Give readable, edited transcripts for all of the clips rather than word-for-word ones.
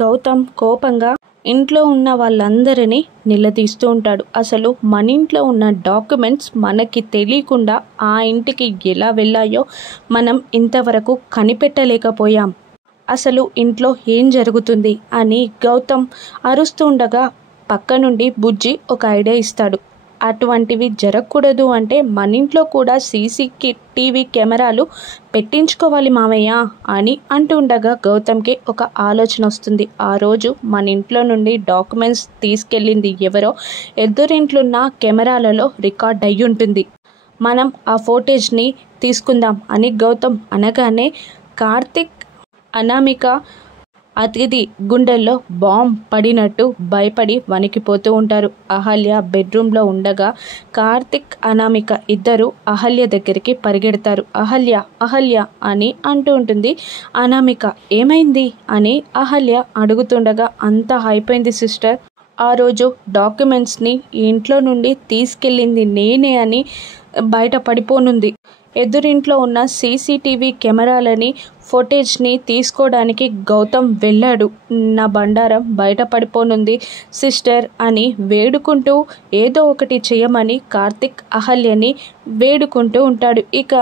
గౌతమ్ కోపంగా ఇంట్లో ఉన్న వాళ్ళందరినీ నిలదీస్తూ ఉంటాడు. అసలు మన ఇంట్లో ఉన్న డాక్యుమెంట్స్ మనకి తెలియకుండా ఆ ఇంటికి ఎలా వెళ్ళాయో మనం ఇంతవరకు కనిపెట్టలేకపోయాం. అసలు ఇంట్లో ఏం జరుగుతుంది అని గౌతమ్ అరుస్తూ ఉండగా పక్క నుండి బుజ్జి ఒక ఐడియా ఇస్తాడు. అటువంటివి జరగకూడదు అంటే మన ఇంట్లో కూడా టీవీ కెమెరాలు పెట్టించుకోవాలి మామయ్య అని అంటుండగా గౌతమ్కి ఒక ఆలోచన వస్తుంది. ఆ రోజు మన ఇంట్లో నుండి డాక్యుమెంట్స్ తీసుకెళ్ళింది ఎవరో ఎదురింట్లో ఉన్న కెమెరాలలో రికార్డ్ అయ్యి ఉంటుంది. మనం ఆ ఫోటేజ్ని తీసుకుందాం అని గౌతమ్ అనగానే కార్తిక్, అనామిక అతిథి గుండెల్లో బాంబ్ పడినట్టు భయపడి వణికిపోతూ ఉంటారు. అహల్య బెడ్రూమ్లో ఉండగా కార్తిక్, అనామిక ఇద్దరు అహల్య దగ్గరికి పరిగెడతారు. అహల్య అహల్య అని అంటూ ఉంటుంది. అనామిక ఏమైంది అని అహల్య అడుగుతుండగా అంతా అయిపోయింది సిస్టర్, ఆ రోజు డాక్యుమెంట్స్ని ఇంట్లో నుండి తీసుకెళ్ళింది నేనే అని బయట పడిపోనుంది. ఎదురింట్లో ఉన్న సీసీటీవీ కెమెరాలని ఫుటేజ్ని తీసుకోవడానికి గౌతమ్ వెళ్ళాడు. నా బండారం బయట పడిపోనుంది సిస్టర్ అని వేడుకుంటూ ఏదో ఒకటి చేయమని కార్తిక్ అహల్యని వేడుకుంటూ ఉంటాడు. ఇక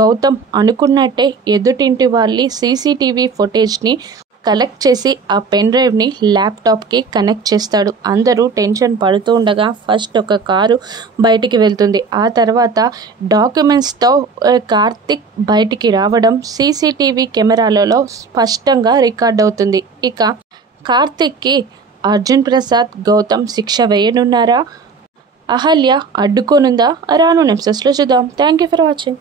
గౌతమ్ అనుకున్నట్టే ఎదుటింటి వాళ్ళ సీసీటీవీ ఫుటేజ్ని కలెక్ట్ చేసి ఆ పెన్ డ్రైవ్ని ల్యాప్టాప్కి కనెక్ట్ చేస్తాడు. అందరూ టెన్షన్ పడుతూ ఉండగా ఫస్ట్ ఒక కారు బయటికి వెళ్తుంది. ఆ తర్వాత డాక్యుమెంట్స్తో కార్తిక్ బయటికి రావడం సీసీటీవీ కెమెరాలలో స్పష్టంగా రికార్డ్ అవుతుంది. ఇక కార్తిక్కి అర్జున్ ప్రసాద్, గౌతమ్ శిక్ష వేయనున్నారా? అహల్య అడ్డుకోనుందా? రాను ఎపిసోడ్స్లో చూద్దాం. Thank you for watching.